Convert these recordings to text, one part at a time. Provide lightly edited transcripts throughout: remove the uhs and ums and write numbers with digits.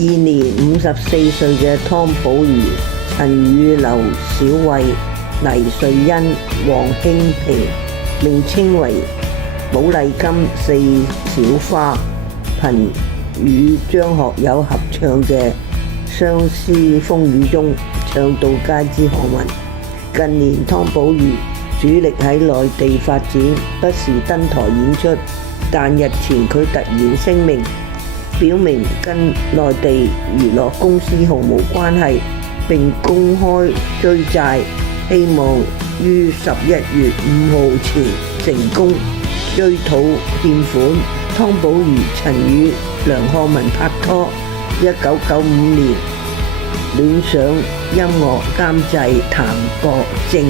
現年54歲嘅湯寶如曾與劉小慧、黎瑞恩、黃興平並稱為寶麗金四小花，憑與張學友合唱嘅《相思風雨中》唱到街知巷聞。近年湯寶如主力喺內地發展，不時登台演出，但日前佢突然聲明，表明跟內地娛樂公司毫無關係，並公開追債，希望於11月5號前成功追討欠款。湯寶如曾與梁漢文拍拖，1995年戀上音樂監製譚國正，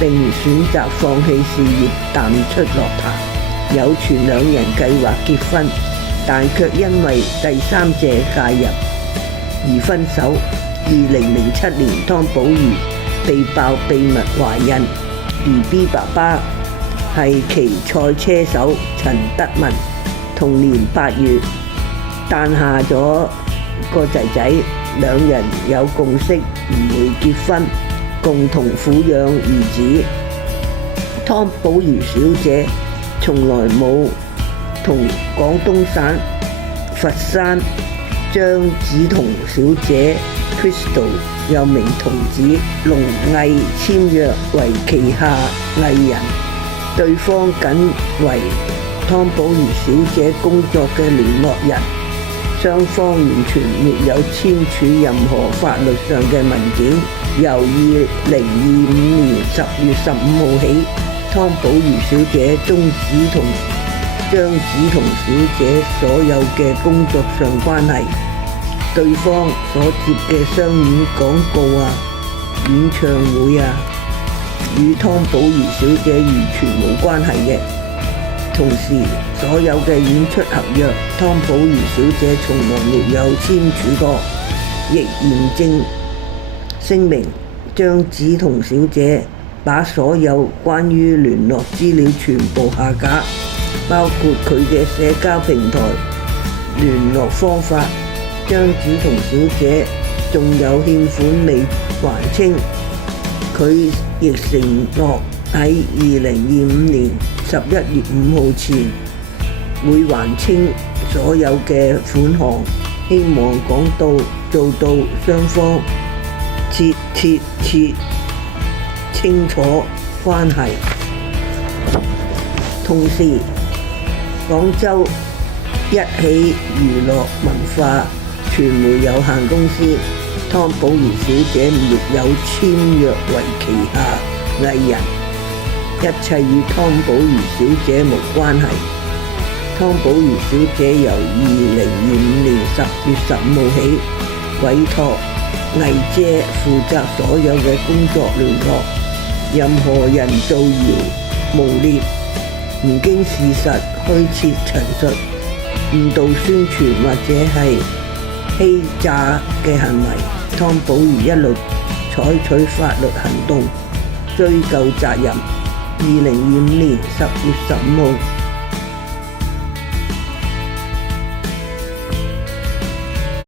並選擇放棄事業淡出樂壇。有傳兩人計劃結婚，但卻因為第三者介入而分手。2007年，湯寶如被爆秘密懷孕，BB 爸爸係其賽車手陳德文。同年8月誕下咗個仔仔，兩人有共識唔會結婚，共同撫養兒子。湯寶如小姐從來冇同廣東省佛山張梓彤小姐 Crystal 又名童子龍藝簽約為旗下藝人，對方僅為湯寶如小姐工作嘅聯絡人，雙方完全沒有簽署任何法律上嘅文件。由2025年10月15號起，湯寶如小姐終止同張梓彤小姐所有嘅工作上關係，對方所接嘅商演廣告演唱會與湯寶如小姐完全冇關係嘅。同時，所有嘅演出合約，湯寶如小姐從來沒有簽署過，亦嚴正聲明張梓彤小姐把所有關於聯絡資料全部下架，包括佢嘅社交平台、聯絡方法。張梓彤小姐仲有欠款未還清，佢亦承諾喺2025年11月5號前會還清所有嘅款項，希望講到做到，雙方切清楚關係。同時，廣州一起娛樂文化傳媒有限公司湯寶如小姐沒有簽約為旗下藝人，一切與湯寶如小姐無關係。湯寶如小姐由2025年10月15號起委託藝姐負責所有嘅工作聯絡，任何人造謠、誣衊、唔經事實、虛設陳述、誤導宣傳或者係欺詐嘅行為，湯寶如一律採取法律行動追究責任。2025年10月15號